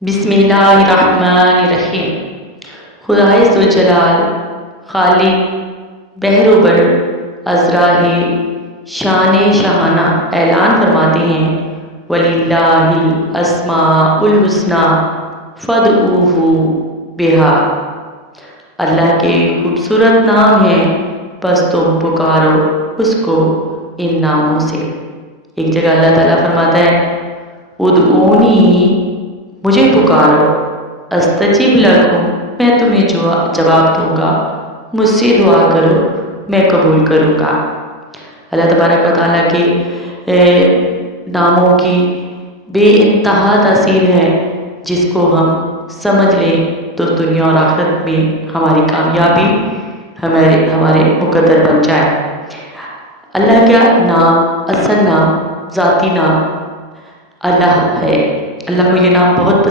بسم اللہ الرحمن الرحیم۔ خدائے ذوالجلال، خالق بحر و بر، ازراہ شان شاہانہ اعلان فرماتے ہیں وَلِلَّهِ الْأَسْمَاءُ الْحُسْنَىٰ فَادْعُوهُ بِهَا۔ اللہ کے خوبصورت نام ہیں، بس تم پکارو اس کو ان ناموں سے۔ ایک جگہ اللہ تعالیٰ فرماتا ہے ادعونی، مجھے پکارو، استجب لکم، میں تمہیں جواب دوں گا، مجھ سے دعا کرو، میں قبول کروں گا۔ اللہ تبارک و تعالیٰ کے ناموں کی بے انتہا تاثیر ہے، جس کو ہم سمجھ لیں تو دنیا اور آخرت میں ہماری کامیابی ہمارے مقدر بن جائے۔ اللہ کا نام، اصل نام، ذاتی نام اللہ ہے۔ اللہ کو یہ نام بہت